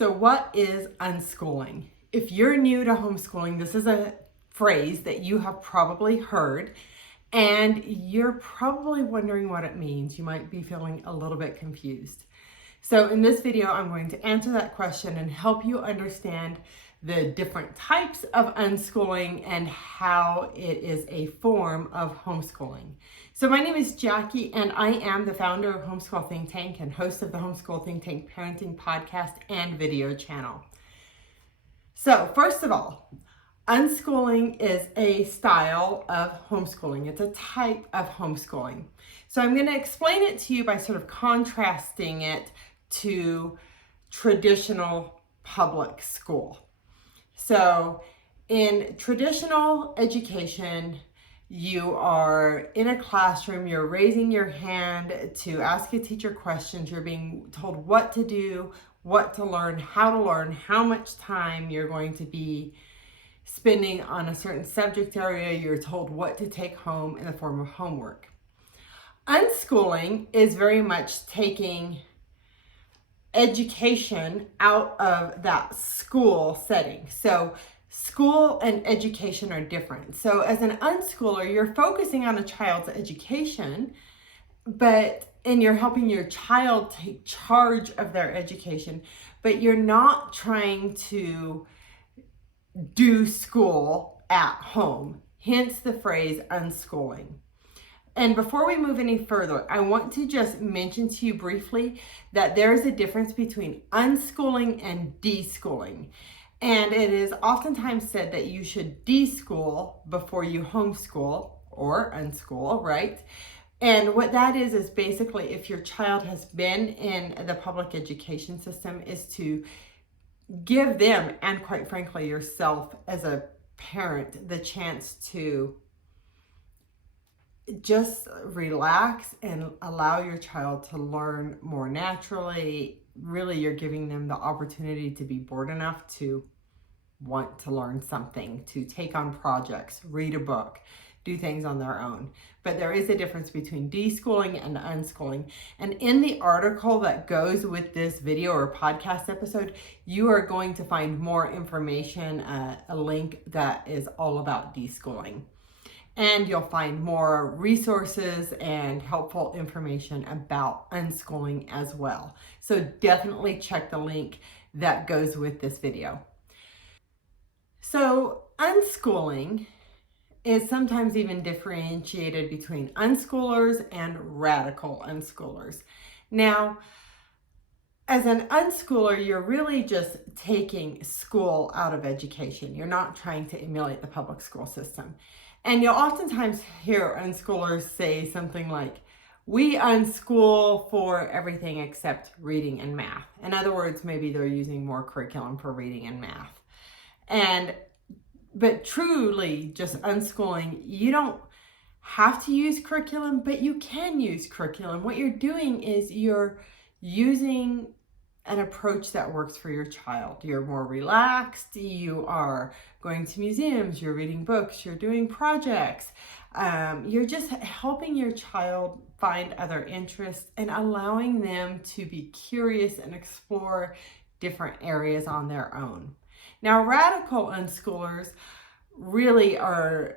So what is unschooling? If you're new to homeschooling, this is a phrase that you have probably heard, and you're probably wondering what it means. You might be feeling a little bit confused. So in this video, I'm going to answer that question and help you understand the different types of unschooling and how it is a form of homeschooling. So my name is Jackie, and I am the founder of HomeSchool ThinkTank and host of the HomeSchool ThinkTank Parenting Podcast and video channel. So first of all, unschooling is a style of homeschooling. It's a type of homeschooling. So I'm going to explain it to you by sort of contrasting it to traditional public school. So in traditional education, you are in a classroom, you're raising your hand to ask a teacher questions, you're being told what to do, what to learn, how much time you're going to be spending on a certain subject area, you're told what to take home in the form of homework. Unschooling is very much taking education out of that school setting. So school and education are different. So as an unschooler, you're focusing on a child's education, and you're helping your child take charge of their education, but you're not trying to do school at home, hence the phrase unschooling. And before we move any further, I want to just mention to you briefly that there is a difference between unschooling and deschooling. And it is oftentimes said that you should deschool before you homeschool or unschool, right? And what that is basically if your child has been in the public education system, is to give them, and quite frankly yourself as a parent, the chance to just relax and allow your child to learn more naturally. Really, you're giving them the opportunity to be bored enough to want to learn something, to take on projects, read a book, do things on their own. But there is a difference between deschooling and unschooling. And in the article that goes with this video or podcast episode, you are going to find more information, a link that is all about deschooling. And you'll find more resources and helpful information about unschooling as well. So definitely check the link that goes with this video. So unschooling is sometimes even differentiated between unschoolers and radical unschoolers. Now, as an unschooler, you're really just taking school out of education. You're not trying to emulate the public school system. And you'll oftentimes hear unschoolers say something like, we unschool for everything except reading and math. In other words, maybe they're using more curriculum for reading and math. But truly, just unschooling, you don't have to use curriculum, but you can use curriculum. What you're doing is you're using an approach that works for your child. You're more relaxed, you are going to museums, you're reading books, you're doing projects. You're just helping your child find other interests and allowing them to be curious and explore different areas on their own. Now, radical unschoolers really are,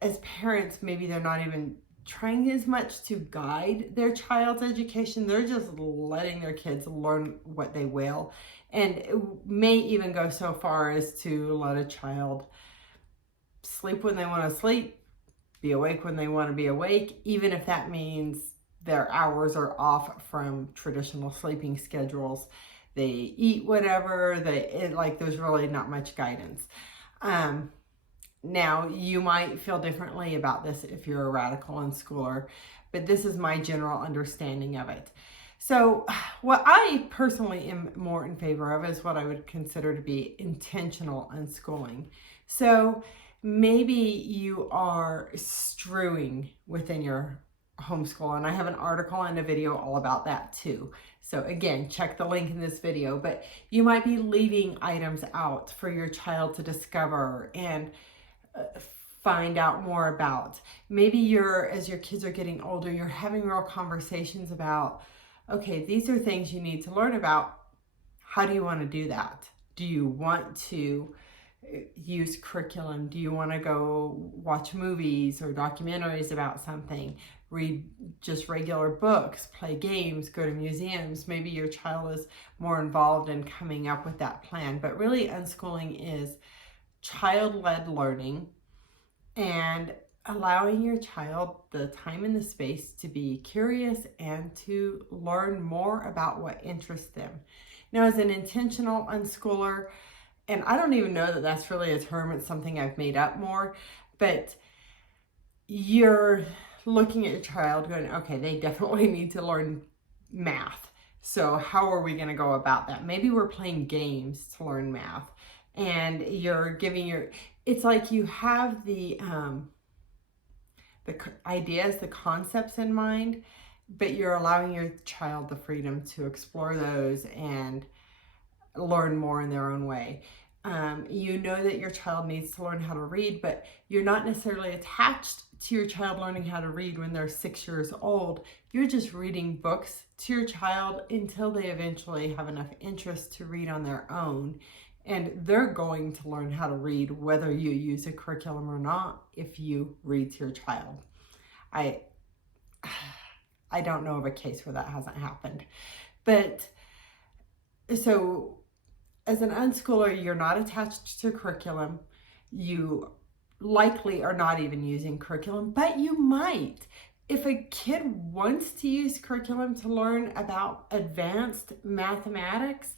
as parents, maybe they're not even trying as much to guide their child's education. They're just letting their kids learn what they will, and it may even go so far as to let a child sleep when they want to sleep, be awake when they want to be awake, even if that means their hours are off from traditional sleeping schedules. They eat whatever, there's really not much guidance. Now, you might feel differently about this if you're a radical unschooler, but this is my general understanding of it. So what I personally am more in favor of is what I would consider to be intentional unschooling. So maybe you are strewing within your homeschool, and I have an article and a video all about that too. So again, check the link in this video, but you might be leaving items out for your child to discover and find out more about. Maybe as your kids are getting older, you're having real conversations about, okay, these are things you need to learn about. how do you want to do that? Do you want to use curriculum? Do you want to go watch movies or documentaries about something? Read just regular books, play games, go to museums? Maybe your child is more involved in coming up with that plan. But really, unschooling is child-led learning and allowing your child the time and the space to be curious and to learn more about what interests them. Now, as an intentional unschooler, and I don't even know that that's really a term, it's something I've made up more, but you're looking at your child going, okay, they definitely need to learn math. So how are we going to go about that? Maybe we're playing games to learn math, and you're giving it's like you have the ideas, the concepts in mind, but you're allowing your child the freedom to explore those and learn more in their own way. You know that your child needs to learn how to read, but you're not necessarily attached to your child learning how to read when they're 6 years old. You're just reading books to your child until they eventually have enough interest to read on their own. And they're going to learn how to read whether you use a curriculum or not if you read to your child. I don't know of a case where that hasn't happened. But so as an unschooler, you're not attached to curriculum. You likely are not even using curriculum, but you might. If a kid wants to use curriculum to learn about advanced mathematics,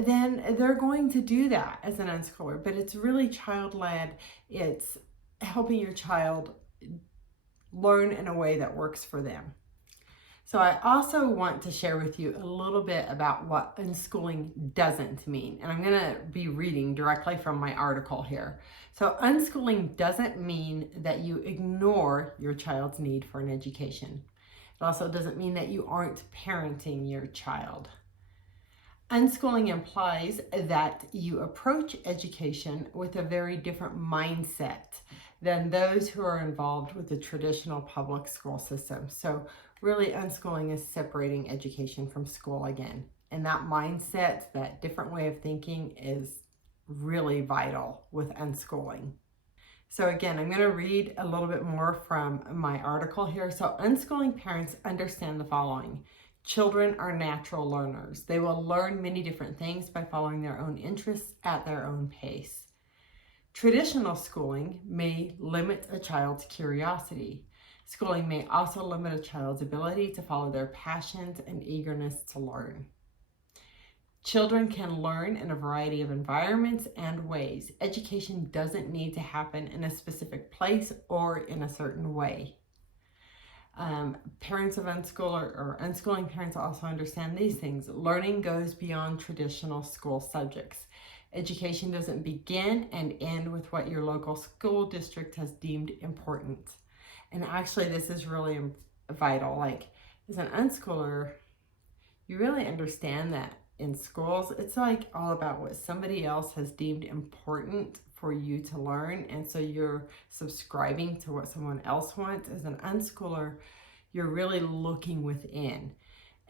then they're going to do that as an unschooler. But it's really child-led. It's helping your child learn in a way that works for them. So I also want to share with you a little bit about what unschooling doesn't mean. And I'm going to be reading directly from my article here. So unschooling doesn't mean that you ignore your child's need for an education. It also doesn't mean that you aren't parenting your child. Unschooling implies that you approach education with a very different mindset than those who are involved with the traditional public school system. So really, unschooling is separating education from school again. And that mindset, that different way of thinking, is really vital with unschooling. So again, I'm going to read a little bit more from my article here. So unschooling parents understand the following. Children are natural learners. They will learn many different things by following their own interests at their own pace. Traditional schooling may limit a child's curiosity. Schooling may also limit a child's ability to follow their passions and eagerness to learn. Children can learn in a variety of environments and ways. Education doesn't need to happen in a specific place or in a certain way. Parents of unschooling parents also understand these things. Learning goes beyond traditional school subjects. Education doesn't begin and end with what your local school district has deemed important. And actually, this is really vital. Like, as an unschooler, you really understand that in schools, it's like all about what somebody else has deemed important for you to learn. And so you're subscribing to what someone else wants. As an unschooler, you're really looking within.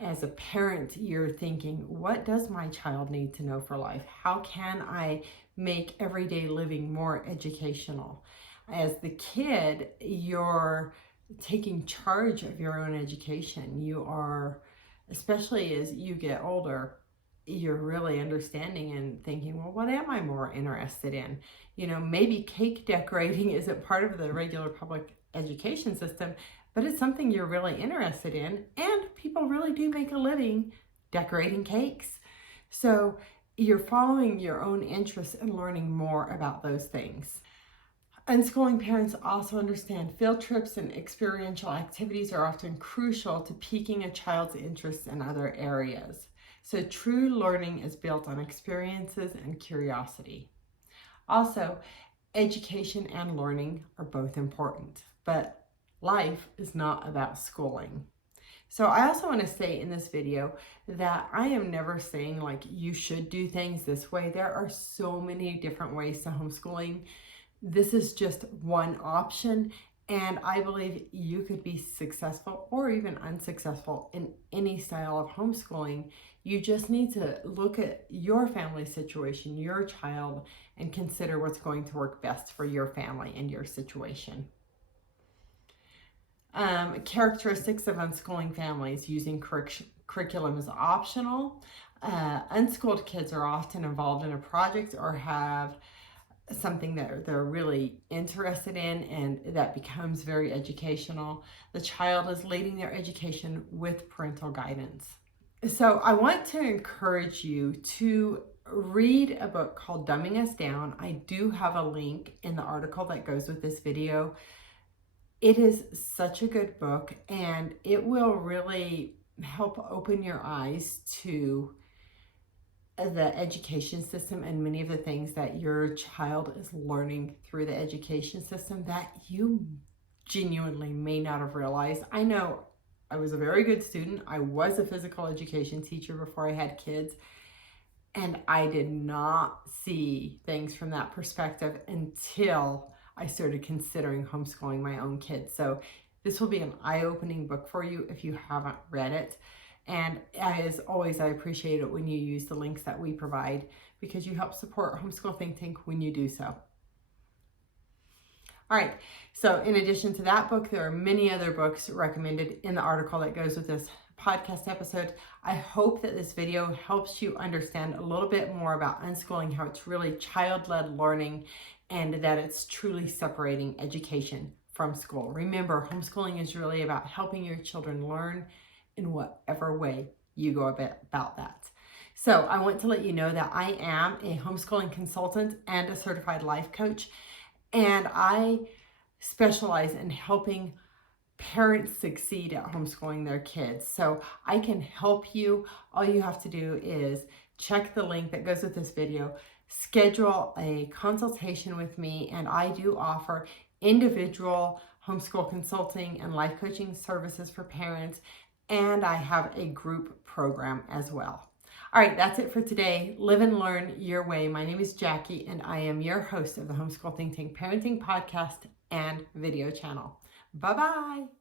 As a parent, you're thinking, what does my child need to know for life? How can I make everyday living more educational? As the kid, you're taking charge of your own education. You are, especially as you get older, you're really understanding and thinking, well, what am I more interested in? You know, maybe cake decorating isn't part of the regular public education system, but it's something you're really interested in, and people really do make a living decorating cakes. So you're following your own interests and learning more about those things. Unschooling parents also understand field trips and experiential activities are often crucial to piquing a child's interests in other areas. So true learning is built on experiences and curiosity. Also, education and learning are both important, but life is not about schooling. So I also want to say in this video that I am never saying like you should do things this way. There are so many different ways to homeschooling. This is just one option, and I believe you could be successful or even unsuccessful in any style of homeschooling. You just need to look at your family situation, your child, and consider what's going to work best for your family and your situation. Characteristics of unschooling families: using curriculum is optional. Unschooled kids are often involved in a project or have something that they're really interested in, and that becomes very educational. The child is leading their education with parental guidance. So I want to encourage you to read a book called Dumbing Us Down. I do have a link in the article that goes with this video. It is such a good book, and it will really help open your eyes to the education system and many of the things that your child is learning through the education system that you genuinely may not have realized. I know I was a very good student. I was a physical education teacher before I had kids, and I did not see things from that perspective until I started considering homeschooling my own kids. So this will be an eye-opening book for you if you haven't read it. And as always, I appreciate it when you use the links that we provide, because you help support Homeschool Think Tank when you do so. All right, so in addition to that book, there are many other books recommended in the article that goes with this podcast episode. I hope that this video helps you understand a little bit more about unschooling, how it's really child-led learning, and that it's truly separating education from school. Remember, homeschooling is really about helping your children learn in whatever way you go about that. So I want to let you know that I am a homeschooling consultant and a certified life coach, and I specialize in helping parents succeed at homeschooling their kids. So I can help you. All you have to do is check the link that goes with this video, schedule a consultation with me, and I do offer individual homeschool consulting and life coaching services for parents, and I have a group program as well. All right, that's it for today. Live and learn your way. My name is Jackie, and I am your host of the Homeschool Think Tank Parenting Podcast and video channel. Bye-bye.